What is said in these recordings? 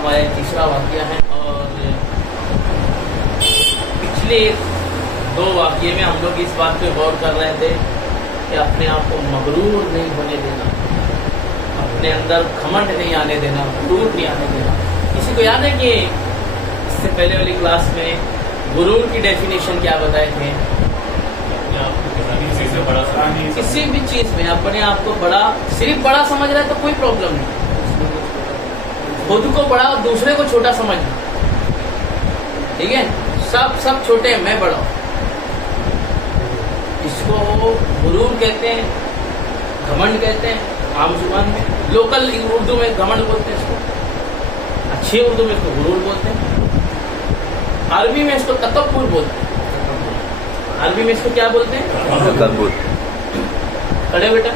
हमारा तीसरा वाक़या है और पिछले 2 वाक़ये में हम लोग इस बात पे गौर कर रहे थे कि अपने आप को मगरूर नहीं होने देना, अपने अंदर घमंड नहीं आने देना, गुरूर नहीं आने देना। किसी को याद है कि इससे पहले वाली क्लास में गुरूर की डेफिनेशन क्या बताए थे? किसी भी चीज में अपने आप को बड़ा, सिर्फ बड़ा समझ रहा है तो कोई प्रॉब्लम नहीं, खुद को बड़ा और दूसरे को छोटा समझना, ठीक है? सब छोटे हैं, मैं बड़ा हूं। इसको गुरूर कहते हैं, घमंड कहते हैं आम जुबान में। लोकल उर्दू में घमंड बोलते हैं इसको, अच्छी उर्दू में इसको गुरूर बोलते हैं, अरबी में इसको तकब्बुर बोलते हैं। अरबी में इसको क्या बोलते हैं? तकब्बुर। खड़े बेटा,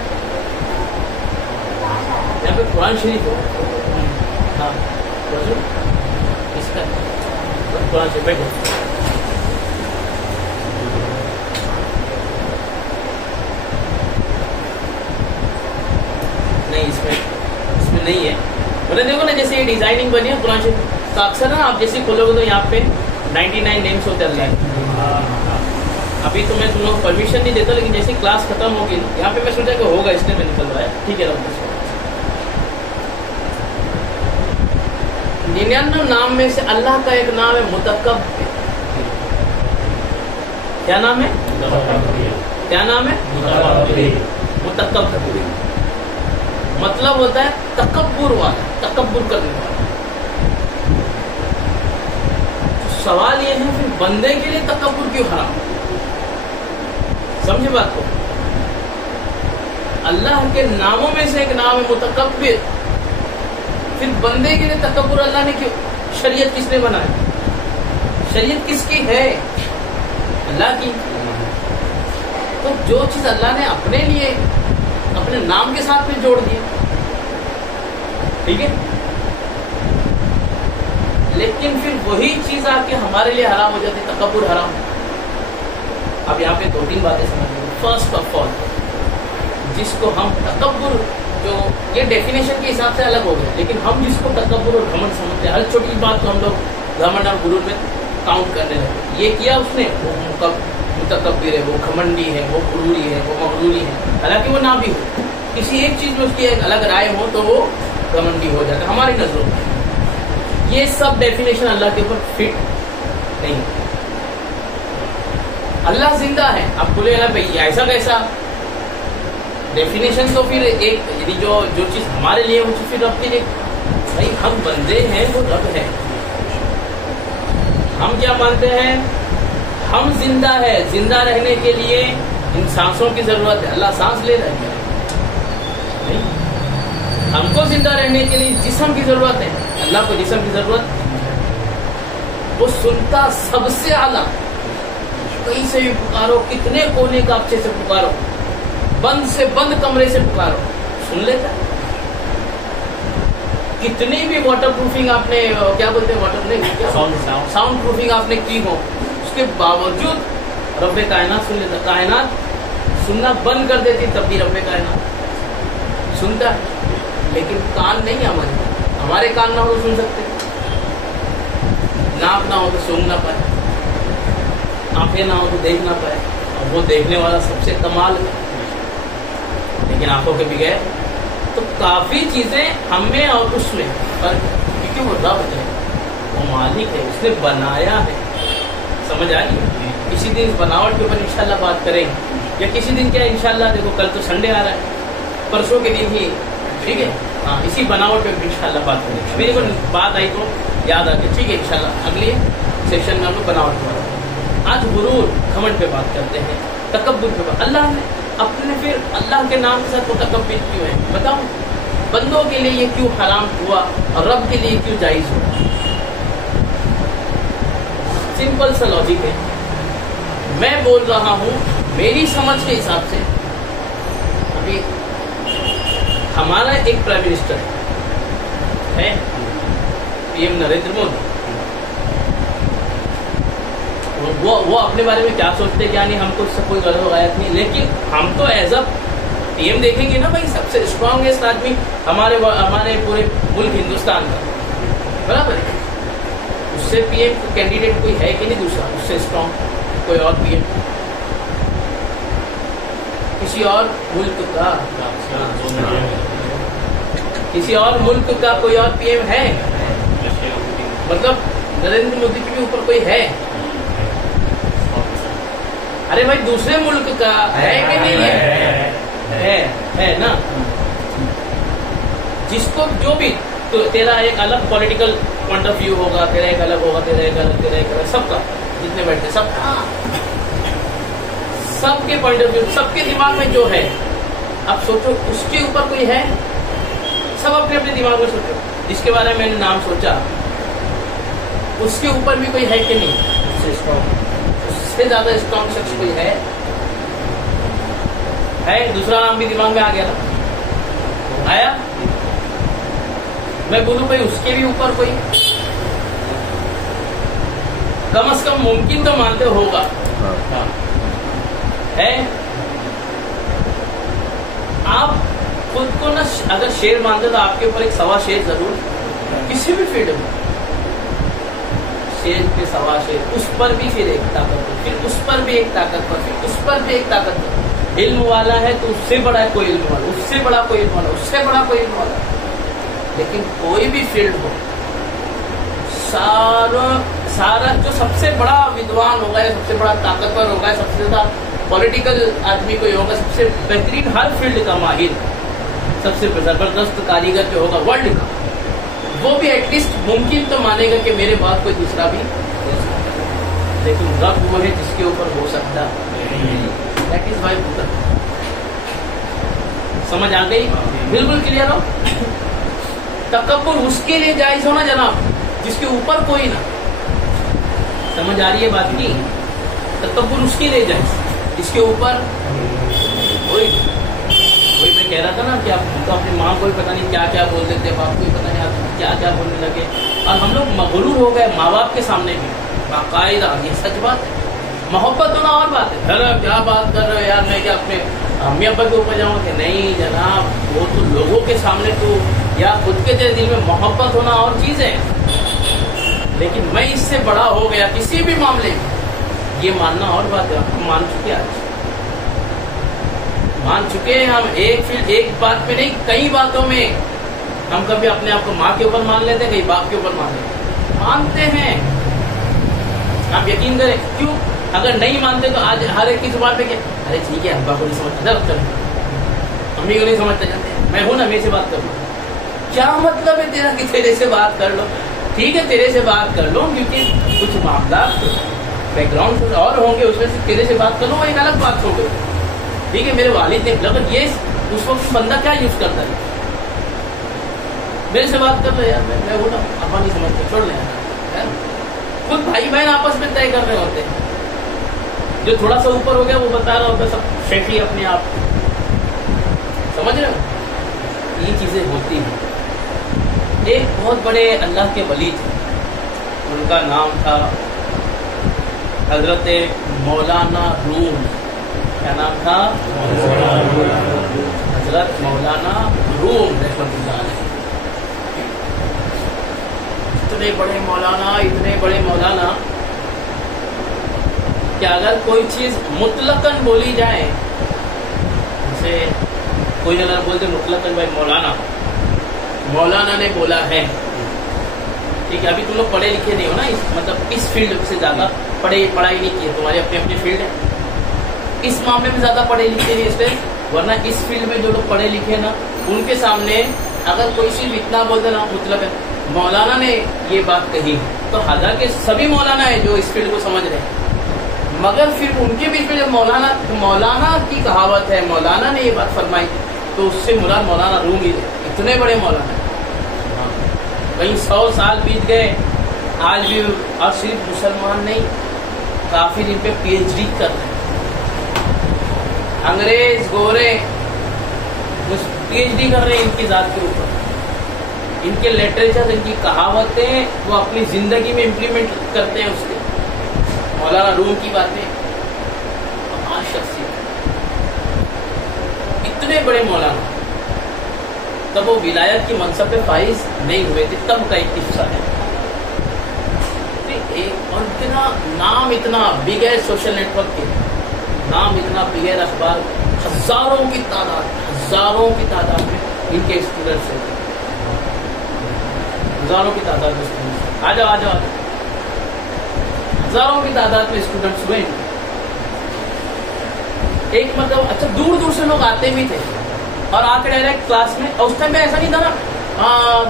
यहाँ पे कुरान शरीफ हो, हाँ इसका कुरान शरीफ बैठो। नहीं, इसमें नहीं है। बोले देखो ना, जैसे ये डिजाइनिंग बनी है कुरान शरीफ तो अक्सर ना आप जैसे खोलोगे तो यहाँ पे 99 नेम्स होते हैं। अभी तो मैं तुम लोग परमिशन नहीं देता, लेकिन जैसे क्लास खत्म होगी यहाँ पे मैं सोचा कि होगा, इसलिए मैं निकलवाया। ठीक है, 99 नाम में से अल्लाह का एक नाम है मुतकब्बिर। क्या नाम है? क्या नाम है? मुतकब्बिर। मतलब होता है तकब्बुर वाला, तकब्बुर करने वाला। सवाल ये है फिर बंदे के लिए तकब्बुर क्यों हराम? समझे बात को? अल्लाह के नामों में से एक नाम है मुतकब्बिर, फिर बंदे के लिए तकब्बुर अल्लाह ने क्यों? शरीयत किसने बनाई? शरीयत किसकी है? अल्लाह की। तो जो चीज अल्लाह ने अपने लिए अपने नाम के साथ में जोड़ दिया, ठीक है, लेकिन फिर वही चीज आके हमारे लिए हराम हो जाती है, तकब्बुर हराम। अब यहाँ पे 2-3 बातें समझेंगे। फर्स्ट ऑफ ऑल, जिसको हम तकब्बुर, जो ये डेफिनेशन के हिसाब से अलग हो गया, लेकिन हम जिसको तकब्बुर और घमंड समझते हैं, हर छोटी बात को हम लोग घमंड और गुरूर में काउंट करने लगे। ये किया उसने, वो मुतकब्बिर है, वो घमंडी है, वो गुरूरी है, वो मगरूरी है, हालांकि वो ना भी हो, किसी एक चीज में उसकी एक अलग राय हो तो वो घमंडी हो जाता है हमारी नजरों में। ये सब डेफिनेशन अल्लाह के ऊपर फिट नहीं। अल्लाह जिंदा है, अब बोले ना भाई ऐसा कैसा? डेफिनेशन तो फिर एक, यदि जो चीज हमारे लिए वो चीज फिर रब के लिए। भाई हम बंदे हैं, वो रब है। हम क्या मानते हैं? हम जिंदा है, जिंदा रहने के लिए इन सांसों की जरूरत है। अल्लाह सांस ले रहा है नहीं? हमको जिंदा रहने के लिए जिस्म की जरूरत है, अल्लाह को जिस्म की जरूरत। वो सुनता सबसे आला, कहीं से भी पुकारो, कितने कोने का अच्छे से पुकारो, बंद से बंद कमरे से पुकारो, सुन लेता। कितनी भी वाटर प्रूफिंग आपने, क्या बोलते हैं वाटर नहीं, साउंड प्रूफिंग आपने की हो, उसके बावजूद रब्बे कायनात सुन लेता। कायनात सुनना बंद कर देती, तब भी रब्बे कायनात सुनता है। लेकिन कान नहीं हमारे कान ना हो तो सुन सकते, नाक ना हो तो सूंघ ना पाए, आंखें ना हो तो देख ना पाए, और वो देखने वाला सबसे कमाल है, लेकिन आंखों के बगैर। तो काफी चीजें हमें और उसमें, क्योंकि वो रब है, वो मालिक है, उसने बनाया है। समझ आ रही है? किसी दिन इस बनावट के ऊपर इंशाल्लाह बात करेंगे, या किसी दिन क्या इंशाल्लाह, देखो कल तो संडे आ रहा है, परसों के दिन ही, ठीक है, हाँ, इसी बनावट पे इंशाल्लाह बात करेंगे। मेरे को बात आई तो याद आ गई, ठीक है, इंशाल्लाह अगले सेक्शन में हम लोग बनावट पर। आज गुरूर, घमंड पे बात करते हैं, तकब्बुर पे बात। अल्लाह ने अपने, फिर अल्लाह के नाम के साथ मुतकब्बिर क्यों है? बताओ, बंदों के लिए ये क्यों हराम हुआ और रब के लिए क्यों जायज हुआ? सिंपल सा लॉजिक है। मैं बोल रहा हूं मेरी समझ के हिसाब से। अभी हमारा एक प्राइम मिनिस्टर है, पीएम नरेंद्र मोदी, वो अपने बारे में क्या सोचते क्या नहीं, हमको इससे कोई गलत आयत नहीं, लेकिन हम तो एज अ पीएम देखेंगे ना भाई, सबसे स्ट्रॉन्गेस्ट आदमी हमारे पूरे मुल्क हिंदुस्तान का, बराबर है। उससे पीएम कैंडिडेट कोई है कि नहीं दूसरा उससे स्ट्रॉन्ग, कोई और पीएम किसी और मुल्क का, किसी और मुल्क का कोई और पीएम है? मतलब नरेंद्र मोदी के भी ऊपर कोई है? अरे भाई दूसरे मुल्क का है कि नहीं है ना? जिसको जो भी, तो तेरा एक अलग पॉलिटिकल पॉइंट ऑफ व्यू होगा, तेरा एक अलग होगा, तेरा एक अलग, सबका जितने बैठते सबका, सबके पॉइंट ऑफ व्यू, सबके दिमाग में जो है, अब सोचो उसके ऊपर कोई है? सब अपने अपने दिमाग में सोचो, जिसके बारे में मैंने नाम सोचा उसके ऊपर भी कोई है कि नहीं? उससे ज्यादा स्ट्रॉन्ग शख्स कोई है? दूसरा नाम भी दिमाग में आ गया ना, आया? मैं बोलूं भाई उसके भी ऊपर कोई, कम से कम मुमकिन तो मानते होगा है? आप खुद को ना अगर शेर मानते तो आपके ऊपर एक सवा शेर जरूर, किसी भी फील्ड में शेर पे सवा शेर, उस पर भी फिर एक ताकतवर, फिर उस पर भी एक ताकतवर, फिर उस पर भी एक ताकतवर। इल्म वाला है तो उससे बड़ा कोई इल्म वाला, उससे बड़ा कोई इल्म वाला, उससे बड़ा कोई इल्म वाला। लेकिन कोई भी फील्ड हो, सारा जो सबसे बड़ा विद्वान होगा या सबसे बड़ा ताकतवर होगा, सबसे ज्यादा पॉलिटिकल आदमी कोई होगा, सबसे बेहतरीन हर फील्ड का माहिर, सबसे जबरदस्त कारीगर जो होगा वर्ल्ड का, वो भी एटलीस्ट मुमकिन तो मानेगा कि मेरे बाद कोई दूसरा भी हो सकता। लेकिन रब वो है जिसके ऊपर हो सकता, दैट इज माय बुक। समझ आ गई? बिल्कुल क्लियर हो? तकब्बुर उसके लिए जायज होना जनाब जिसके ऊपर कोई ना, समझ आ रही है बात की? तकब्बुर उसके लिए जायज जिसके ऊपर कोई। वही मैं कह रहा था ना कि आप तो अपनी माँ को भी पता नहीं क्या क्या बोल देते, बाप को भी पता नहीं आप क्या क्या बोलने लगे, और हम लोग मगरूर हो गए माँ बाप के सामने भी बाकायदा। ये सच बात, मोहब्बत होना और बात है। अरे क्या बात कर रहे हो यार, मैं क्या अपने अम्मी अब्बा के ऊपर जाऊँगा? नहीं जनाब, वो तो लोगों के सामने तो, या खुद के तेरे दिल में मोहब्बत होना और चीज है, लेकिन मैं इससे बड़ा हो गया किसी भी मामले में, ये मानना और बात है। हम मान चुके, आज मान चुके हैं हम, एक बात में नहीं कई बातों में। हम कभी अपने आप को माँ के ऊपर मान लेते हैं, कहीं बाप के ऊपर मानते हैं। आप यकीन करें, क्यों? अगर नहीं मानते तो आज हर एक की जुबान पे क्या, अरे ठीक है अब्बा को नहीं समझता, अम्मी को नहीं समझते, जाते मैं हूं ना, मेरे से बात कर लो। क्या मतलब है तेरा कि तेरे से बात कर लो? ठीक है तेरे से बात कर लो, क्योंकि कुछ मामला बैकग्राउंड कुछ और होंगे, उसमें से तेरे से बात कर लो, वो एक अलग बात हो गई। ठीक है मेरे वालिद ने, लगभग ये उस वक्त बंदा क्या यूज करता है, मेरे से बात कर लो यार, मैं हूं ना, अपा नहीं समझते, छोड़ ले यार। खुद भाई बहन आपस में तय कर रहे होते हैं, जो थोड़ा सा ऊपर हो गया वो बता रहा होता सब शेखी अपने आप, समझ रहे हो? ये चीजें होती हैं। एक बहुत बड़े अल्लाह के वली थे, उनका नाम था हजरत मौलाना रूम। क्या नाम था? हजरत मौलाना रूम रहमतुल्लाह अलैह। इतने बड़े मौलाना कि अगर कोई चीज मुतलकन बोली जाए, जैसे कोई अगर बोलते मुतलकन भाई मौलाना ने बोला है, ठीक है, अभी तुम लोग पढ़े लिखे नहीं हो ना, मतलब इस फील्ड से ज्यादा पढ़ाई नहीं की है, तुम्हारी अपनी अपनी फील्ड है, इस मामले में ज्यादा पढ़े लिखे नहीं इसलिए, वरना इस फील्ड में जो लोग पढ़े लिखे ना, उनके सामने अगर कोई चीज इतना बोलते ना, मतलब मौलाना ने ये बात कही, तो हालांकि सभी मौलाना है जो इस फील्ड को समझ रहे हैं, मगर फिर उनके बीच में जब मौलाना की कहावत है, मौलाना ने ये बात फरमाई, तो उससे मुराद मौलाना रूम ही है। इतने बड़े मौलाना, कहीं 100 साल बीत गए, आज भी, और सिर्फ मुसलमान नहीं, काफिर इन पे पीएचडी कर रहे हैं, अंग्रेज गोरे पीएचडी कर रहे हैं इनकी जात के ऊपर, इनके लिटरेचर, इनकी कहावतें वो अपनी जिंदगी में इम्प्लीमेंट करते हैं। उसके मौलाना रूम की बातें, शख्सियत, इतने बड़े मौलाना, تب وہ ولایت کی منصب پہ فائز نہیں ہوئے تھے، تب کا ایک قصہ ہے۔ اور اتنا نام اتنا بگ ہے سوشل نیٹ ورک کے، نام اتنا بگ ہے، اخبار ہزاروں کی تعداد میں ان کے اسٹوڈنٹس ہیں، ہزاروں کی تعداد میں اسٹوڈنٹس، آ جاؤ ہزاروں کی تعداد میں اسٹوڈنٹس ہوئے۔ ایک مطلب اچھا دور سے لوگ آتے بھی تھے اور آ کے ڈائریکٹ کلاس میں، اور اس ٹائم پہ ایسا نہیں تھا نا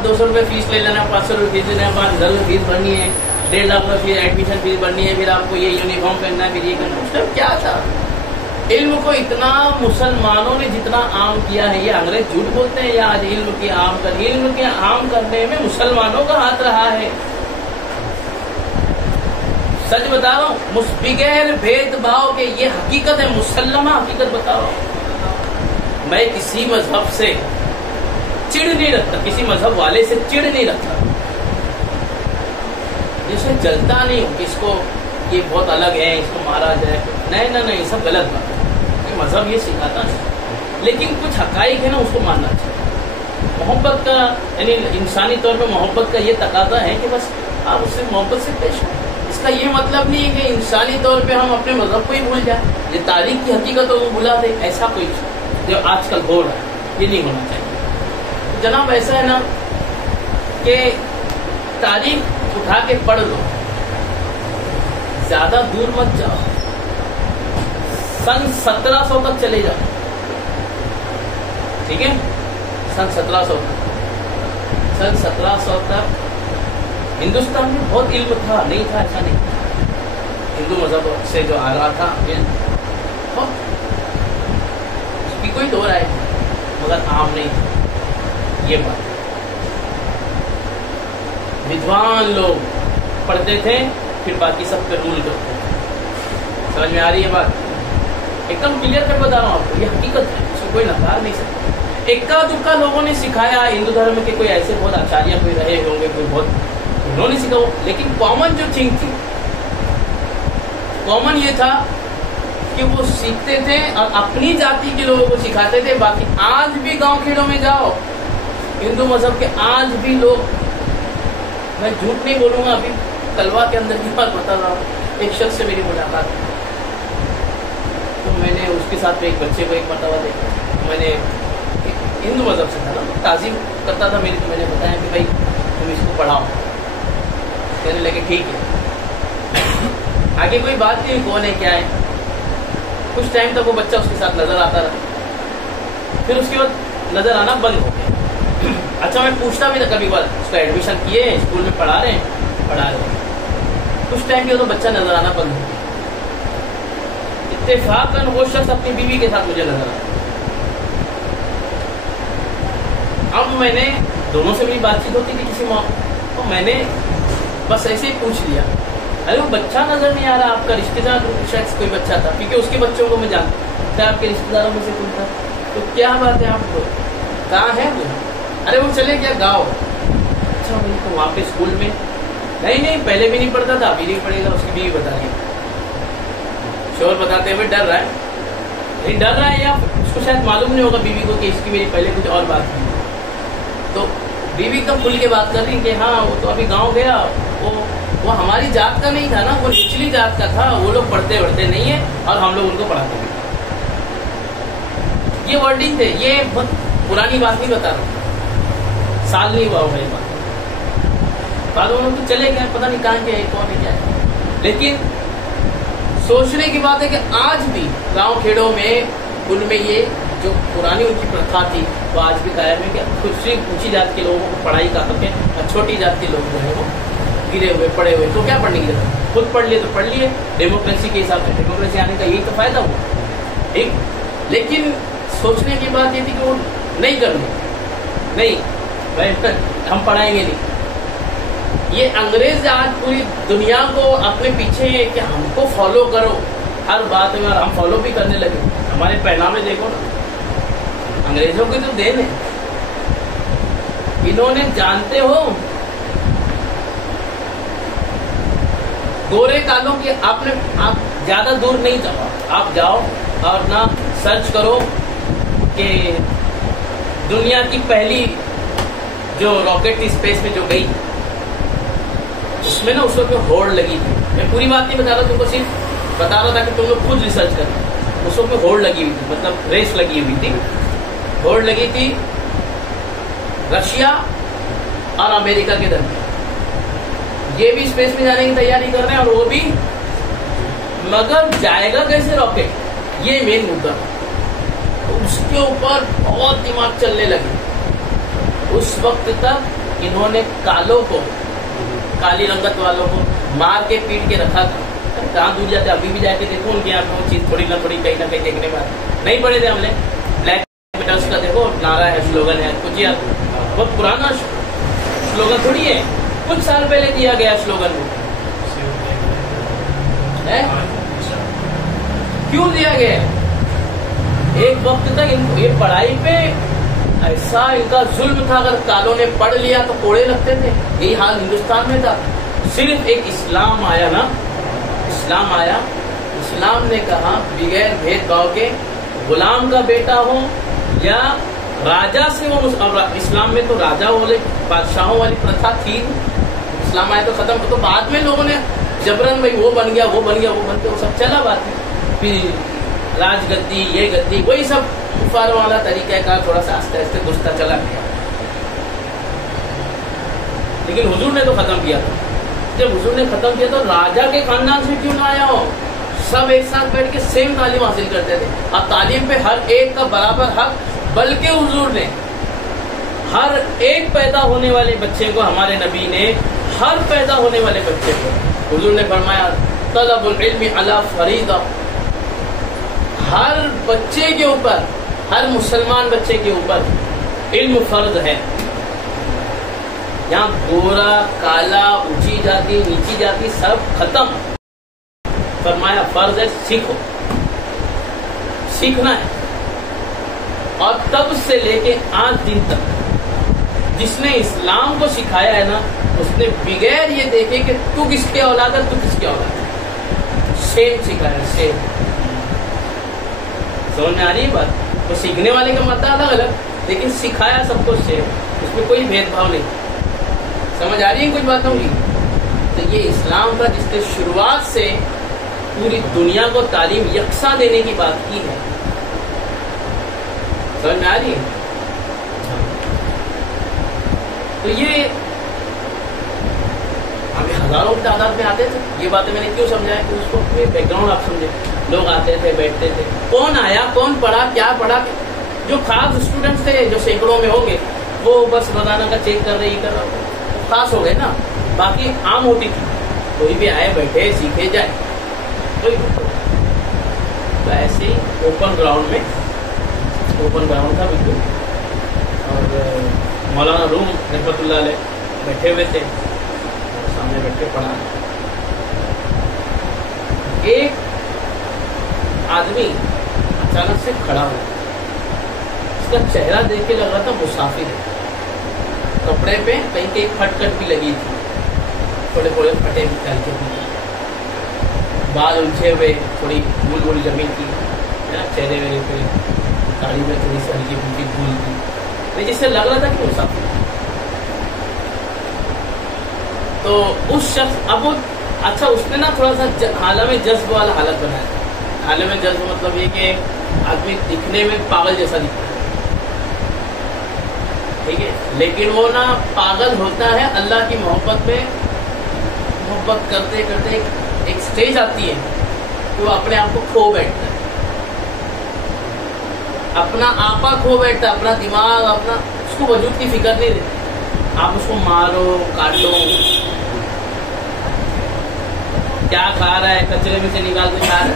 200 روپے فیس لے لینا، 500 روپے فیس لینا، 5000 روپے فیس بھرنی ہے، 1.5 لاکھ روپے ایڈمیشن فیس بھرنی ہے، پھر آپ کو یہ یونیفارم پہننا ہے، پھر یہ کرنا۔ اس ٹائم کیا تھا؟ علم کو اتنا مسلمانوں نے جتنا عام کیا ہے، یہ انگریز جھوٹ بولتے ہیں یا آج علم کے عام کرنے میں مسلمانوں کا ہاتھ رہا ہے؟ سچ بتا رہا ہوں، بغیر بھید بھاؤ کے یہ حقیقت ہے، مسلمہ حقیقت بتا رہا ہوں۔ میں کسی مذہب سے چڑ نہیں رکھتا، کسی مذہب والے سے چڑ نہیں رکھتا، جسے جلتا نہیں ہوں کہ اس کو یہ بہت الگ ہے، اس کو مارا جائے، نہیں، یہ سب غلط بات ہے، مذہب یہ سکھاتا نہیں، لیکن کچھ حقائق ہے نا، اس کو ماننا چاہیے۔ محبت کا یعنی انسانی طور پہ محبت کا یہ تقاضا ہے کہ بس آپ اس سے محبت سے پیش ہوں۔ اس کا یہ مطلب نہیں ہے کہ انسانی طور پہ ہم اپنے مذہب کو ہی بھول جائیں، یہ تاریخ کی حقیقت کو بھلا دیں، ایسا کوئی جو آج کل ہو رہا ہے یہ نہیں ہونا چاہیے۔ جناب ایسا ہے نا کہ تاریخ اٹھا کے پڑھ لو، زیادہ دور مت جاؤ، سن 1700 تک چلے جاؤ، ٹھیک ہے، سن 1700 تک ہندوستان میں بہت علم تھا، نہیں تھا ایسا نہیں، ہندو مذہب سے جو آ رہا تھا اس کی کوئی دو رائے نہیں، مگر عام نہیں تھا، یہ بات۔ ودوان لوگ پڑھتے تھے، پھر باقی سب پہ رول کرتے تھے، سمجھ میں آ رہی ہے بات؟ ایک دم کلیئر کر بتا رہا ہوں آپ کو، یہ حقیقت ہے، اس کو کوئی نکار نہیں سکتا۔ اکا دکا لوگوں نے سکھایا ہندو دھرم کے، کوئی ایسے بہت آچاریہ کوئی رہے ہوں گے، کوئی بہت انہوں نے سکھا، لیکن کامن جو تھنگ تھی، کامن یہ تھا کہ وہ سیکھتے تھے اور اپنی جاتی کے لوگوں کو سکھاتے تھے۔ باقی آج بھی گاؤں کھیڑوں میں جاؤ، ہندو مذہب کے آج بھی لوگ، میں جھوٹ نہیں بولوں گا، ابھی کلوا کے اندر کی بات بتا رہا ہوں، ایک شخص سے میری ملاقات ہوئی، تو میں نے اس کے ساتھ ایک بچے کو ایک مرتبہ دیکھا، میں نے ہندو مذہب سے تھا نا، تعظیم کرتا تھا میری، تو میں نے بتایا کہ بھائی تم اس کو پڑھاؤ، کہنے لگے ٹھیک ہے، آگے کوئی بات نہیں کون ہے کیا ہے، کچھ ٹائم تک وہ بچہ اس کے ساتھ نظر آتا رہا، پھر اس کے بعد نظر آنا بند ہو گیا۔ اچھا میں پوچھتا بھی تھا کبھی بار، اس کا ایڈمیشن کیے اسکول میں پڑھا رہے ہیں، کچھ ٹائم کے تو بچہ نظر آنا بند ہو گیا، اتفاقاً وہ شخص اپنی بیوی کے ساتھ مجھے نظر آیا۔ اب میں نے دونوں سے میری بات چیت ہوتی تھی کسی موقع، تو میں نے بس ایسے ہی پوچھ لیا، ارے وہ بچہ نظر نہیں آ رہا، آپ کا رشتے دار شاید کوئی بچہ تھا، کیونکہ اس کے بچوں کو میں جانتا تھا، آپ کے رشتے داروں میں سے کوئی تھا، تو کیا بات ہے آپ کو کہاں ہے وہ؟ ارے وہ چلے گیا گاؤں۔ اچھا بھائی تو وہاں پہ اسکول میں نہیں پہلے بھی نہیں پڑھتا تھا، ابھی نہیں پڑھے گا، اس کی بیوی بتا رہی ہے، شوہر بتاتے ہوئے ڈر رہا ہے، نہیں ڈر رہا ہے یا اس کو شاید معلوم نہیں ہوگا بیوی کو کہ اس کی میری پہلے کچھ اور بات تھی، تو بیوی تو کھل کے بات کر رہی کہ ہاں وہ تو ابھی گاؤں گیا، وہ ہماری جات کا نہیں تھا نا، وہ نچلی جات کا تھا، وہ لوگ پڑھتے وڑھتے نہیں ہیں اور ہم لوگ ان کو پڑھاتے ہیں، یہ ورڈنگ تھے، یہ بہت پرانی بات نہیں بتا رہا، سال نہیں ہوا ہوگا یہ بات انہوں تو چلے گئے، پتہ نہیں کہاں کے کون ہے کیا ہے، لیکن سوچنے کی بات ہے کہ آج بھی گاؤں کھیڑوں میں ان میں یہ جو پرانی ان کی پرتھا تھی وہ آج بھی قائم ہے کہ کچھ اونچی جات کے لوگوں کو پڑھائی کا حق ہے اور چھوٹی جات کے لوگ جو ہے وہ گرے ہوئے پڑے ہوئے، تو کیا پڑھنے کی ضرورت، خود پڑھ لیے تو پڑھ لیے، ڈیموکریسی کے حساب سے ڈیموکریسی آنے کا یہی تو فائدہ ہوا، ٹھیک، لیکن سوچنے کی بات یہ تھی کہ وہ نہیں کرنے، نہیں ہم پڑھائیں گے نہیں، یہ انگریز آج پوری دنیا کو اپنے پیچھے ہے کہ ہم کو فالو کرو ہر بات میں، اور ہم فالو بھی کرنے لگے، ہمارے پہناوے دیکھو نا، انگریزوں کی تو دین ہے، انہوں نے جانتے ہو گورے کالوں کی، آپ زیادہ دور نہیں جاؤ، آپ جاؤ اور نہ سرچ کرو کہ دنیا کی پہلی جو راکٹ تھی اسپیس میں جو گئی، اس میں نا اس وقت ہوڑ لگی تھی. میں پوری بات نہیں بتا رہا تم کو، صرف بتا رہا تھا کہ تم لوگ خود ریسرچ کرنا. اس وقت میں ہوڑ لگی ہوئی تھی، مطلب ریس لگی ہوئی تھی. ہوڑ لگی تھی رشیا اور امریکہ کے درمیان. یہ بھی اسپیس میں جانے کی تیاری کر رہے ہیں اور وہ بھی، مگر جائے گا کیسے راکٹ، یہ مین مدعا. اس کے اوپر بہت دماغ چلنے لگے. اس وقت تک انہوں نے کالوں کو، کالی رنگت والوں کو مار کے پیٹ کے رکھا تھا. کہاں دور جاتے، ابھی بھی جا کے دیکھو ان کے یہاں وہ چیز تھوڑی نہ تھوڑی کہیں نہ کہیں دیکھنے میں آتی. نہیں پڑھے تھے ہم نے بلیک میٹرس کا، دیکھو نعرہ ہے، سلوگن ہے، کچھ یاد بہت پرانا سلوگن تھوڑی ہے، کچھ سال پہلے دیا گیا سلوگن کو. کیوں دیا گیا؟ ایک وقت تک یہ پڑھائی پہ ایسا ان کا ظلم تھا، اگر کالوں نے پڑھ لیا تو کوڑے لگتے تھے. یہی حال ہندوستان میں تھا. صرف ایک اسلام آیا نا، اسلام آیا، اسلام نے کہا بغیر بھید بھاؤ کے غلام کا بیٹا ہو یا راجا سے وہ، اسلام میں تو راجا والے بادشاہوں والی پرتھا تھی. اسلام آیا تو ختم. تو بعد میں لوگوں نے جبرن بھائی وہ بن گیا، وہ بن گیا، وہ بن گیا، وہ سب چلا بات ہے. پھر راج گدی، یہ گدی، وہی سب کفار والا طریقہ کا تھوڑا سا آہستہ آہستہ گھستا چلا گیا. لیکن حضور نے تو ختم کیا تھا. جب حضور نے ختم کیا تو راجا کے خاندان سے کیوں نہ آیا ہو، سب ایک ساتھ بیٹھ کے سیم تعلیم حاصل کرتے تھے. اور تعلیم پہ ہر ایک کا برابر حق، بلکہ حضور نے ہر ایک پیدا ہونے والے بچے کو، ہمارے نبی نے ہر پیدا ہونے والے بچے کو، حضور نے فرمایا طلب العلم علی فریضہ. ہر بچے کے اوپر، ہر مسلمان بچے کے اوپر علم فرض ہے. یہاں گورا کالا، اونچی جاتی نیچی جاتی سب ختم. فرمایا فرض ہے، سیکھو، سیکھنا ہے. اور تب سے لے کے آج دن تک جس نے اسلام کو سکھایا ہے نا، اس نے بغیر یہ دیکھے کہ تو کس کے اولاد ہے، تو کس کے اولاد ہے، سیم سکھایا، سیم. سمجھ میں آ رہی ہے بات؟ تو سیکھنے والے کا مطلب الگ الگ، لیکن سکھایا سب کو سیم، اس میں کوئی بھید بھاؤ نہیں. سمجھ آ رہی ہے کچھ باتوں کی؟ تو یہ اسلام کا جس نے شروعات سے پوری دنیا کو تعلیم یکساں دینے کی بات کی ہے. سمجھ میں آ رہی ہے؟ تو یہ ہمیں ہزاروں کی تعداد میں آتے تھے. یہ باتیں میں نے کیوں سمجھایا کہ اس کو بیک گراؤنڈ آپ سمجھے. لوگ آتے تھے، بیٹھتے تھے، کون آیا، کون پڑھا، کیا پڑھا. جو خاص اسٹوڈنٹس تھے جو سینکڑوں میں ہوں گے، وہ بس روزانہ کا چیک کر رہے، یہ کر رہا، خاص ہو گئے نا. باقی عام ہوتی تھی، کوئی بھی آئے، بیٹھے، سیکھے جائے. کوئی تو ایسے ہی اوپن گراؤنڈ میں، اوپن گراؤنڈ تھا بالکل. اور مولانا روم رحمۃ اللہ علیہ بیٹھے ہوئے تھے، سامنے بیٹھ کے پڑھا. ایک آدمی اچانک سے کھڑا ہوا. اس کا چہرہ دیکھ کے لگ رہا تھا مسافر ہے. کپڑے پہ کہیں کہیں پھٹ کٹ بھی لگی تھی، تھوڑے تھوڑے پھٹے بھی ڈال کے، بال الجھے ہوئے، تھوڑی دھول وول جمی تھی چہرے وہرے پہ، داڑھی میں تھوڑی سی ہلکی پھلکی دھول تھی، جس سے لگ رہا تھا کہ مسافر. تو اس شخص اب اچھا اس نے نا تھوڑا سا عالم جذب والا حالت بنایا. عالم جذب مطلب یہ کہ آدمی دکھنے میں پاگل جیسا دکھتا ہے، ٹھیک ہے، لیکن وہ نا پاگل ہوتا ہے اللہ کی محبت میں. محبت کرتے کرتے ایک سٹیج آتی ہے کہ وہ اپنے آپ کو کھو بیٹھتا ہے، اپنا آپا کھو بیٹھتا ہے، اپنا دماغ، اپنا، اس کو وجود کی فکر نہیں رہتی. آپ اس کو مارو، کاٹو، کیا کھا رہا ہے، کچرے میں سے نکال کے کھا رہا ہے،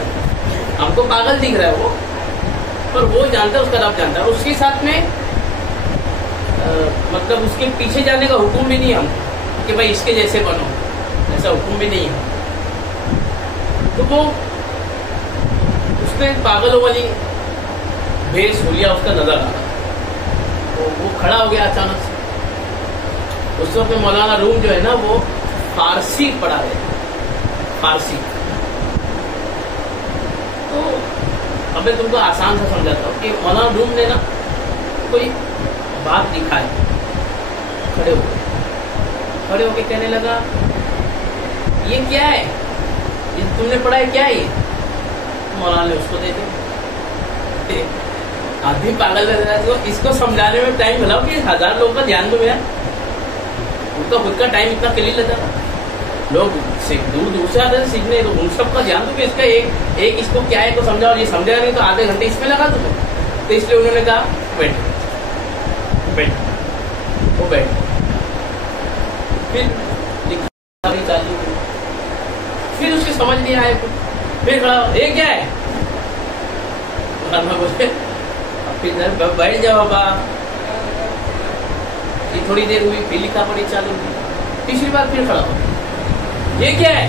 ہم کو پاگل دکھ رہا ہے وہ، پر وہ جانتا ہے، اس کا رب جانتا ہے. اور اس کے ساتھ میں مطلب اس کے پیچھے جانے کا حکم بھی نہیں ہم کہ بھائی اس کے جیسے بنو، ایسا حکم بھی نہیں ہے. تو وہ اس نے پاگلوں والی بھیس ہولیا اس کا نظر آ رہا، تو وہ کھڑا ہو گیا اچانک سے. اس وقت مولانا روم جو ہے نا وہ فارسی پڑھا رہے تھے، فارسی. تو اب میں تم کو آسان سے سمجھاتا ہوں کہ مولانا روم نے نا کوئی बात दिखाए, खड़े होके कहने लगा ये क्या है, ये तुमने पढ़ा है क्या है ये? मौलाना ने उसको दे दिया। आदमी पागल लग रहा है, इसको समझाने में टाइम लगाओ कि 1000 लोगों का ध्यान में है, उनका खुद का टाइम इतना क्लियर लगता था। लोग दूर दूर से आते थे सीखने, तो उन सब का ध्यान दो कि इसका एक इसको क्या है को समझाओ, ये समझा नहीं तो आधे घंटे इसमें लगा दो। तो इसलिए उन्होंने कहा बैठ वो बैठ, फिर लिखा चालू, फिर उसके समझ नहीं आए, फिर खड़ा ये क्या है, बोले फिर बैठ जाओ बाबा। ये थोड़ी देर हुई, फिर लिखा पढ़ी चालू, तीसरी बार फिर खड़ा हो, ये क्या है?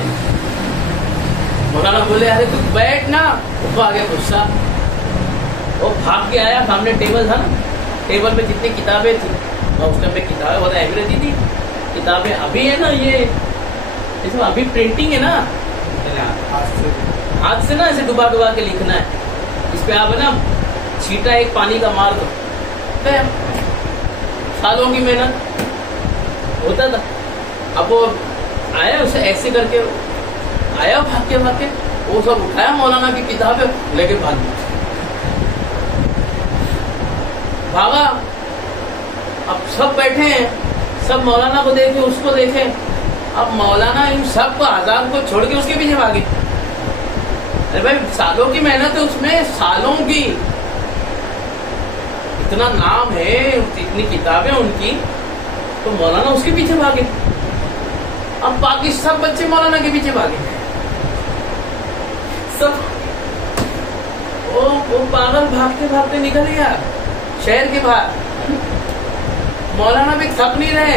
मौलाना बोले अरे तू बैठ ना। वो आ गया गुस्सा, वो भाग के आया, सामने टेबल था ना, टेबल पे जितनी किताबें थी, और उस टाइम पे किताबें बहुत अंग्रेजी थी, किताबें अभी है ना, ये इसमें अभी प्रिंटिंग है ना, हाथ से ना ऐसे डुबा के लिखना है, इस पे आप ना छीटा एक पानी का मार दो, तो सालों की मेहनत होता था। अब वो आया, उसे ऐसे करके आया भाग के वो सब उठाया, मौलाना की किताबें लेके भागा। अब सब बैठे हैं, सब मौलाना को देखे, उसको देखे, अब मौलाना इन सबको 1000 को छोड़ के उसके पीछे भागे। अरे भाई सालों की मेहनत है उसमें, सालों की, इतना नाम है, इतनी किताबें उनकी, तो मौलाना उसके पीछे भागे। अब बाकी सब बच्चे मौलाना के पीछे भागे, सब वो पागल भागते भागते निकल गया शहर के बाहर। मौलाना भी थक नहीं रहे,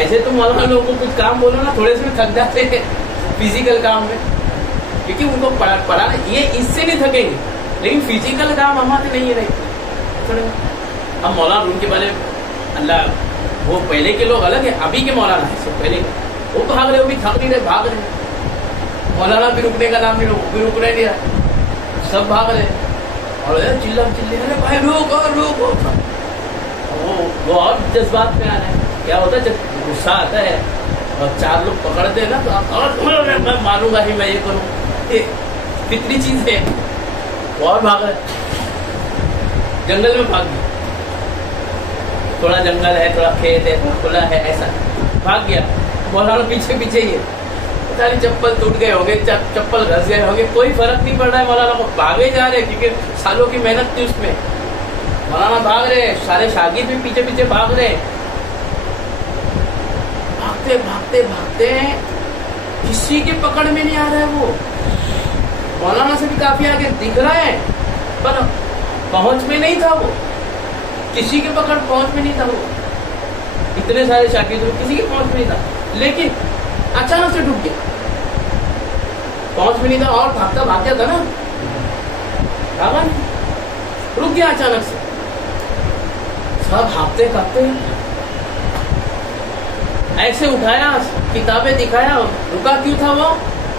ऐसे तो मौलाना लोगों को कुछ काम बोलो ना, थोड़े से भी थक जाते हैं फिजिकल काम में, क्योंकि उनको पढ़ाना, ये इससे नहीं थकेंगे, लेकिन फिजिकल काम हमारे नहीं रहे। अब मौलाना रूम के पहले अल्लाह, वो पहले के लोग अलग है, अभी के मौलाना है सब पहले के, वो भाग रहे, वो भी थक नहीं रहे, भाग रहे। मौलाना भी रुकने का नाम नहीं, वो भी रुक नहीं रहा, सब भाग रहे और चिल्ला अरे भाई रोको। वो और जज्बात में आ रहे हैं। क्या होता है जब गुस्सा आता है और 4 लोग पकड़ते हैं ना, तो मैं मानूंगा ही, मैं ये करूँ, कितनी चीज है। और भाग रहे, जंगल में भाग गया, थोड़ा जंगल है, थोड़ा खेत है, थोड़ा खुला है, ऐसा भाग गया। मौलाना पीछे पीछे ही है, सारी चप्पल टूट गए होंगे, चप्पल घस गए होंगे, कोई फर्क नहीं पड़ रहा है, मौलाना को भागे जा रहे, क्योंकि सालों की मेहनत थी उसमें। मौलाना भाग रहे, सारे शागिर्द भी पीछे पीछे भाग रहे, भागते भागते भागते किसी के पकड़ में नहीं आ रहा है। वो मौलाना से भी काफी आगे दिख रहा है, पर पहुंच में नहीं था, वो किसी के पहुंच में नहीं था, वो इतने सारे शागिर्द किसी के पहुंच में नहीं था, लेकिन अचानक से डूब गया, पहुंच में नहीं था, और भाग गया था ना, भागा नहीं, रुक गया अचानक से। सब भागते भागते ऐसे उठाया, किताबें दिखाया, रुका क्यों था? वो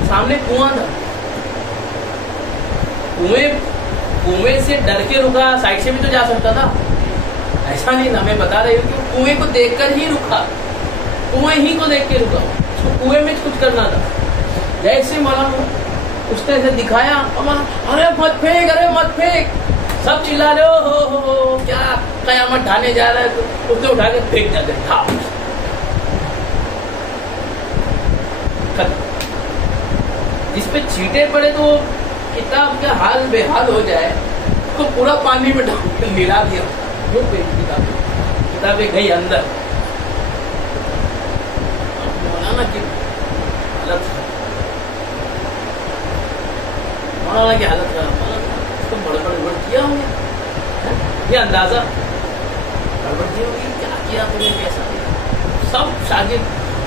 सामने कुआं था, कुएं से डर के रुका, साइड से भी तो जा सकता था, ऐसा नहीं था। मैं बता रही हूँ कि कुएं को देखकर ही रुका, कुएं ही को देख के रुका, उसको कुएं में कुछ करना था। जैसे मौलाना उसने ऐसे दिखाया, अरे मत फेंक, सब चिल्ला रहे हो क्या कयामत ढाने जा रहा है, तो उसने उठा के फेंक जाते था। जिस पे छींटे पड़े तो किताब का हाल बेहाल हो जाए, तो पूरा पानी में डाल के मिला दिया, जो किताबें गई अंदर। मौलाना की हालत, मौलाना की हालत खराब, तो गड़बड़ किया होंगे, ये अंदाजा गड़बड़ की होगी, क्या किया तुमने, कैसा। सब शागिर्द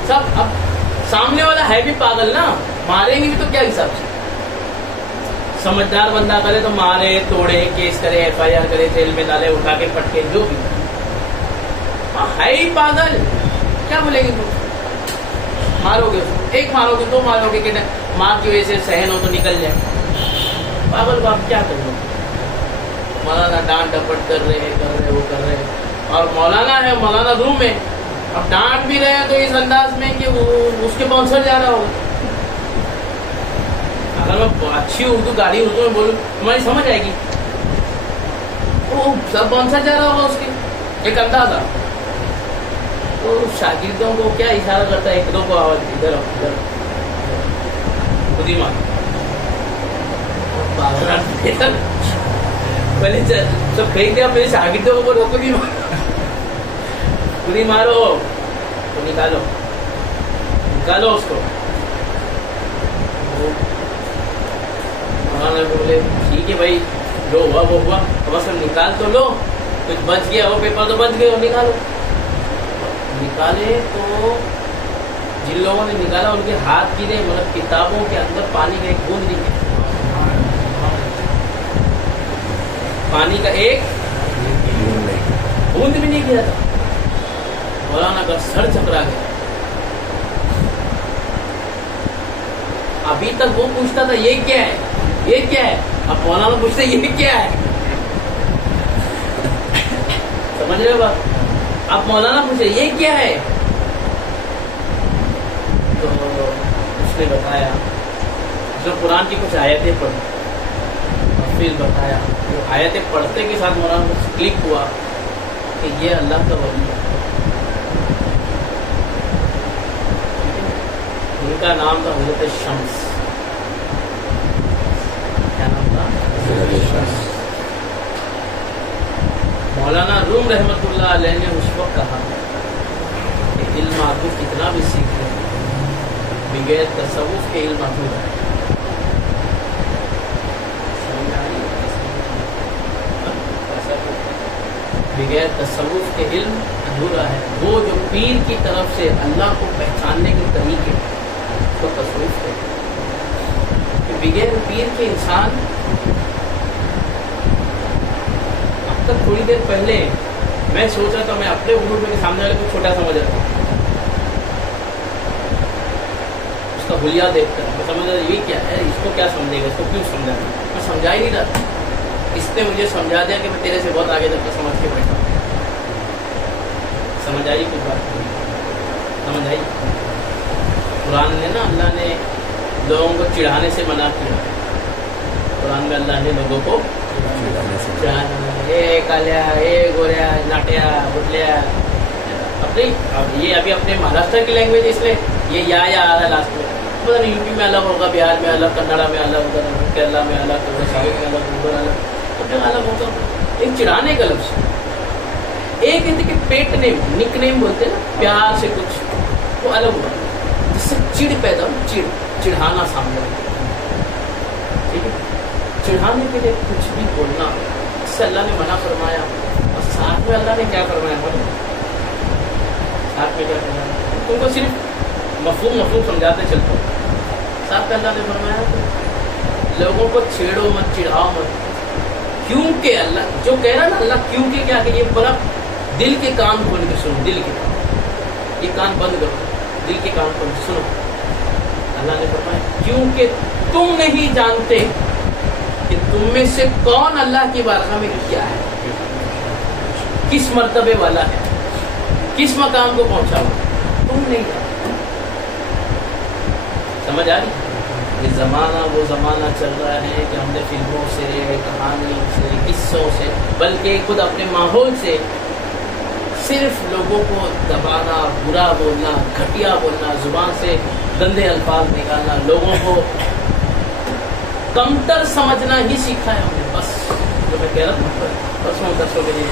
सब, अब सामने वाला है भी पागल ना, मारेंगे भी तो क्या हिसाब से। समझदार बंदा करे तो मारे, तोड़े, केस करे, FIR करे, जेल में डाले, उठा के पटके, जो भी। है ही पागल, क्या बोलेंगे तुम? मारोगे उसको, एक मारोगे, 2 मारोगे, कि मार की वजह से सहन हो तो निकल जाए। पागल बाप क्या करोगे? मौलाना डांट डपट कर रहे, वो कर रहे, اور مولانا ہے، مولانا روم میں، اب ڈانٹ بھی رہے ہیں تو اس انداز میں کہ وہ اس کے باؤنسر جا رہا ہوگا. اگر میں اچھی اردو گاڑی اردو میں بولوں تمہاری سمجھ آئے گی. وہ سب باؤنسر جا رہا ہوگا اس کے، ایک اندازہ. تو شاگردوں کو کیا اشارہ کرتا ہے، ایک دو کو آواز ادھر ادھر خود ہی مار. پہلے سب خریدتے اپنے شاگردوں کو بولو خود ہی مارو، خود ہی مارو، تو نکالو اس کو. مولانا بولے ٹھیک ہے بھائی، جو ہوا وہ ہوا، تو بس نکال تو لو، کچھ بچ گیا وہ پیپر تو بچ گئے، وہ نکالو. نکالے تو جن لوگوں نے نکالا ان کے ہاتھ گرے، مطلب کتابوں کے اندر پانی کا ایک بوند نہیں ہے، پانی کا ایک بوند بھی نہیں گرا تھا. مولانا کا سر چکرا گیا. ابھی تک وہ پوچھتا تھا یہ کیا ہے، یہ کیا ہے، اب مولانا پوچھتے یہ کیا ہے. سمجھ رہے ہو بات؟ اب مولانا پوچھے یہ کیا ہے، تو اس نے بتایا جو قرآن کی کچھ آیتیں پڑھی، اور پھر بتایا وہ آیتیں پڑھتے کے ساتھ مولانا کو کلک ہوا کہ یہ اللہ کا ولی ہے. ان کا نام تھا حضرت شمس. کیا نام تھا؟ مولانا روم رحمۃ اللہ علیہ نے اس وقت کہا کہ علم آپ کو کتنا بھی سیکھ لیں بغیر تصوف کے علم ادھورا ہے. بغیر تصوف کے علم ادھورا ہے. وہ جو پیر کی طرف سے اللہ کو پہچاننے کے طریقے تو تصوف ہے. بغیر پیر کے انسان، اب تک تھوڑی دیر پہلے میں سوچ رہا تھا میں اپنے وجود میں سامنے والے کو چھوٹا سمجھ رہا تھا، اس کا حلیہ دیکھ کر میں سمجھ رہا یہ کیا ہے، اس کو کیا سمجھے گا، اس کو کیوں سمجھا. میں سمجھا ہی نہیں رہا تھا، اس نے مجھے سمجھا دیا کہ میں تیرے سے بہت آگے تک کا سمجھ کے بیٹھا ہوں. سمجھ آئی کچھ بات؟ سمجھ آئی؟ قرآن نے نا، اللہ نے لوگوں کو چڑھانے سے منع کیا. قرآن میں اللہ نے لوگوں کو چڑھانا، اے کالیا، اے گوریا، ناٹیا، بٹلیا. اب یہ ابھی اپنے مہاراشٹر کی لینگویج، اس لیے یہ یا آ رہا ہے لاسٹ میں. پتہ نہیں یو پی میں الگ ہوگا، بہار میں الگ، کنڑا میں الگ، ادھر کیرلا میں الگ، ساؤتھ میں الگ، ادھر الگ، سب جگہ الگ ہوتا. ایک چڑھانے کا لفظ. ایک ہے کہ پیٹ نیم، نک نیم بولتے ہیں نا، پیار سے کچھ، وہ الگ ہوا جس سے چڑ پیدا ہو. چڑھانا سامنے، ٹھیک ہے، چڑھانے کے لیے کچھ بھی بولنا، اس سے اللہ نے منع فرمایا. اور ساتھ میں اللہ نے کیا فرمایا، ساتھ میں کیا فرمایا، تم کو صرف مفہوم سمجھاتے چلتا ہوں. ساتھ میں اللہ نے فرمایا لوگوں کو چھیڑو مت، چڑھاؤ مت. کیونکہ اللہ جو کہہ رہا نا، اللہ کیونکہ کیا کہ یہ بڑا دل کے کان کھول کے سنو، دل کے کان، یہ کان بند کرو، دل کے کان کھول کے سنو. اللہ نے فرمایا کیونکہ تم نہیں جانتے کہ تم میں سے کون اللہ کی بارگاہ میں کیا ہے، کس مرتبے والا ہے، کس مقام کو پہنچا ہوا، تم نہیں جانتے. سمجھ آ رہی؟ یہ زمانہ وہ زمانہ چل رہا ہے کہ ہم نے فلموں سے، کہانیوں سے، قصوں سے، بلکہ خود اپنے ماحول سے صرف لوگوں کو دبانا، برا بولنا، گھٹیا بولنا، زبان سے گندے الفاظ نکالنا، لوگوں کو کمتر سمجھنا ہی سیکھا ہے ہم نے. بس جو میں کہہ رہا تھا پرسوں درسوں کے لیے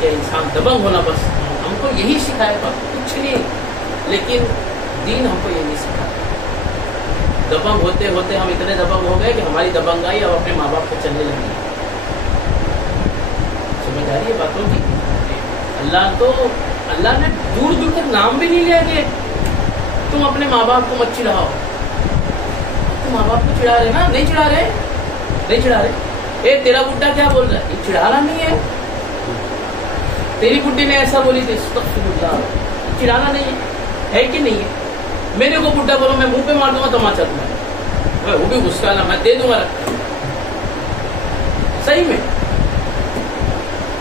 کہ انسان دبنگ ہونا، بس ہم کو یہی سکھایا، کچھ نہیں. لیکن دین ہم کو یہ نہیں سکھا. دبنگ ہوتے ہوتے ہم اتنے دبنگ ہو گئے کہ ہماری دبنگائی اب اپنے ماں باپ کو چلنے لگی. سمجھ آ رہی ہے باتوں کی؟ اللہ نے دور دور تک نام بھی نہیں لیا کہ تم اپنے ماں باپ کو مت چڑھاؤ. تم ماں باپ کو چڑھا رہے نا؟ نہیں چڑھا رہے. اے تیرا بڈھا کیا بول رہا ہے، یہ چڑھانا نہیں ہے. تیری بڈھی نے ایسا بولی تھی، استغفر اللہ، چڑھانا نہیں ہے کہ نہیں ہے. میرے کو بڈھا بولو، میں منہ پہ مار دوں گا تماچا تمہیں، میں وہ بھی غصہ نا، میں دے دوں گا رکھ. صحیح میں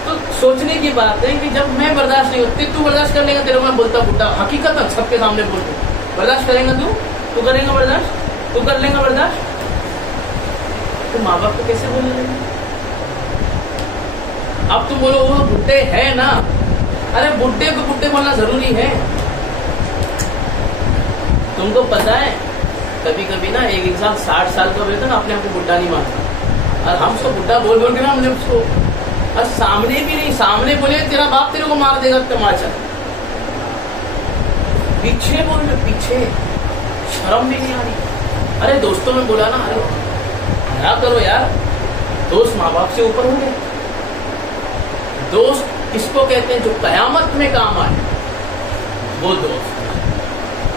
تو सोचने की बात है कि जब मैं बर्दाश्त नहीं होती तू बर्दाश्त कर लेगा, तेरे को मैं बोलता बुड्ढा, हकीकत है सबके सामने बोल दूं, बर्दाश्त करेगा तू करेगा बर्दाश्त, तू कर लेगा बर्दाश्त? तो माँ बाप को कैसे बोलने लगे? अब तुम बोलो वो बुड्ढे है ना, अरे बुड्ढे को बुड्ढे बोलना जरूरी है? तुमको पता है कभी कभी ना एक इंसान 60 साल का होता ना, अपने आप को बुड्ढा नहीं मानता, और हम उसको बुड्ढा बोल बोल के ना हमने उसको, और सामने भी नहीं, सामने बोले तेरा बाप तेरे को मार देगा तमाचा, पीछे बोल रहे, पीछे शर्म भी नहीं आ रही। अरे दोस्तों में बोला ना, अरे क्या करो यार, दोस्त माँ बाप से ऊपर हो गए। दोस्त किसको कहते हैं? जो कयामत में काम आए, वो दोस्त।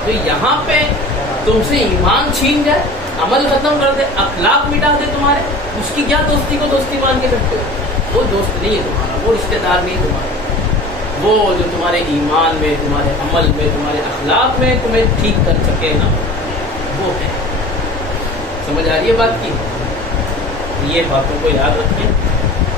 तो यहाँ पे तुमसे ईमान छीन जाए, अमल खत्म कर दे, अखलाक मिटा दे तुम्हारे, उसकी क्या दोस्ती को दोस्ती मान के रखते हो? वो दोस्त नहीं है तुम्हारा, वो रिश्तेदार नहीं है तुम्हारा, वो जो तुम्हारे ईमान में, तुम्हारे अमल में, तुम्हारे अखलाक में तुम्हें ठीक कर सके ना, वो है। समझ आ रही है बात की? ये बातों को याद रखें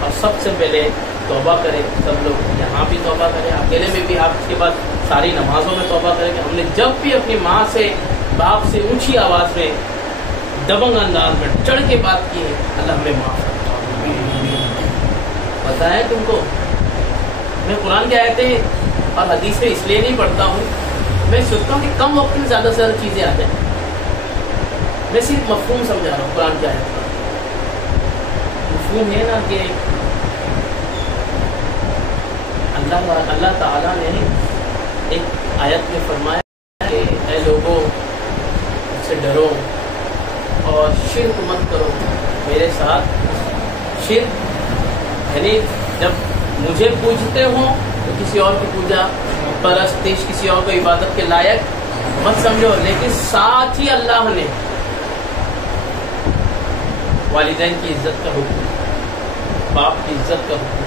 और सबसे पहले तौबा करें। सब लोग यहाँ भी तौबा करें, अकेले में भी आप इसके बाद सारी नमाजों में तौबा करें कि हमने जब भी अपनी माँ से, बाप से ऊंची आवाज में, दबंग अंदाज में चढ़ के बात की है, अल्लाह हमें माफ करे। पता है तुमको, मैं कुरान की आयतें और हदीसें इसलिए नहीं पढ़ता हूँ, मैं सोचता हूँ कि कम वक्त में ज्यादा से ज्यादा चीजें आ जाए। मैं सिर्फ मफहूम समझा रहा हूँ कुरान की आयत का। मफहूम है ना कि अल्लाह ताला ने एक आयत में फरमाया कि ऐ लोगों से डरो और शिर्क मत करो मेरे साथ। शिर्क यानी जब मुझे पूजते हो तो किसी और की पूजा, परस्तिश, किसी और को इबादत के लायक मत समझो। लेकिन साथ ही अल्लाह ने वालिदैन की इज्जत का हुक्म, बाप की इज्जत का हुक्म,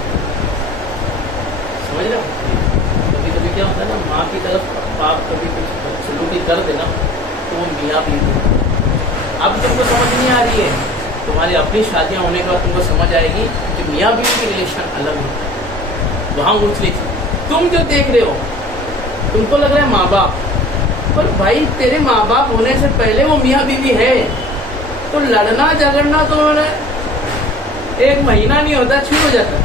समझ रहे हो? कभी कभी क्या होता है ना, माँ की तरफ बाप कभी कुछ सलूकी कर देना तो वो मियाँ बीवी, अब तुमको समझ नहीं आ रही है, तुम्हारी अपनी शादियाँ होने के बाद तुमको समझ आएगी कि मियाँ बीवी की रिलेशन अलग होता है। वहाँ ऊँच नीच, तुम जो देख रहे हो तुमको लग रहा है माँ बाप, पर भाई तेरे माँ बाप होने से पहले वो मियाँ बीवी है। तो लड़ना झगड़ना तो एक महीना नहीं होता, छू हो जाता।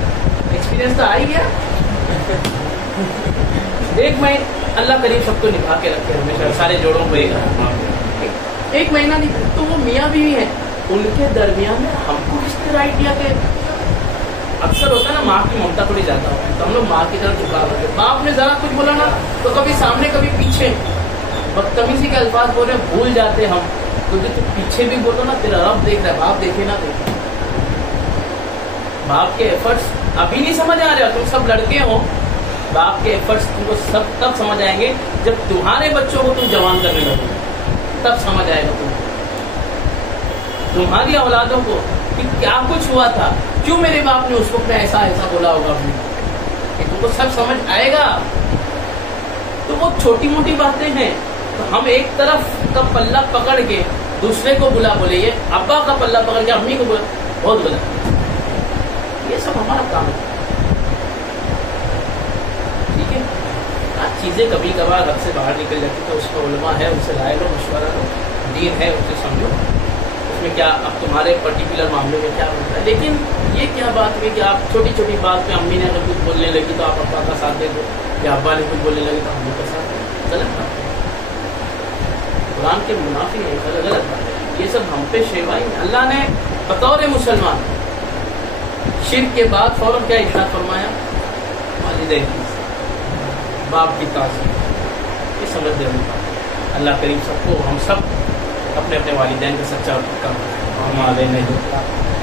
एक्सपीरियंस तो आ ही गया। एक महीना अल्लाह करीब सबको निभा के रखे हमेशा, सारे जोड़ों को एक महीना नहीं, तो वो मियाँ बीवी है, उनके दरमियान में हमको किसने राइट दिया कि अक्सर होता है ना, माँ की ममता थोड़ी ज्यादा होती है तो हम लोग माँ की तरफ झुका होते। बाप ने जरा कुछ बोला ना तो कभी सामने कभी पीछे, बदतमीजी के अल्फाज बोल रहे भूल जाते हम, क्योंकि तो पीछे भी बोलो ना, तेरा रब देख रहा है, बाप देखे ना देखे। बाप के एफर्ट्स अभी नहीं समझ आ रहे हो, तुम सब लड़के हो, बाप के एफर्ट्स तुमको सब तब समझ आएंगे जब तुम्हारे बच्चों को तुम जवान करने लगोगे, तब समझ आएगा तुम्हारी औलादों को कि क्या कुछ हुआ था, क्यों मेरे बाप ने उस वक्त में ऐसा ऐसा बोला होगा, तुमको सब समझ आएगा। तो वो छोटी मोटी बातें हैं, तो हम एक तरफ का पल्ला पकड़ के दूसरे को बुला बोले, ये अब्बा का पल्ला पकड़ के अम्मी को बोला, बहुत गलत। ये सब हमारा काम है, ठीक है। आज चीजें कभी कभार घर से बाहर निकल जाती तो उसका उलमा है, उनसे राय लो, मशवरा लो, दीन है उसे समझो, उसमें क्या अब तुम्हारे पर्टिकुलर मामले में क्या होता है। लेकिन ये क्या बात हुई कि आप छोटी छोटी बात पे अम्मी ने अगर कुछ बोलने लगी तो आप अब्बा का साथ दे दो, या अब्बा ने कुछ बोलने लगे तो अम्मी का साथ दे दो, गलत बात है। कुरान के मुनाफी है, गलत बात है, ये सब हम पे शेवा ही। अल्लाह ने बतौर मुसलमान शिर्क के बाद फौरन क्या इरशाद फरमाया, वालिदैन की, बाप की ताज़ीम, ये समझ जरूर बात है। अल्लाह करीम सबको, हम सब अपने अपने वालिदैन का सच्चा काम, हम आले नहीं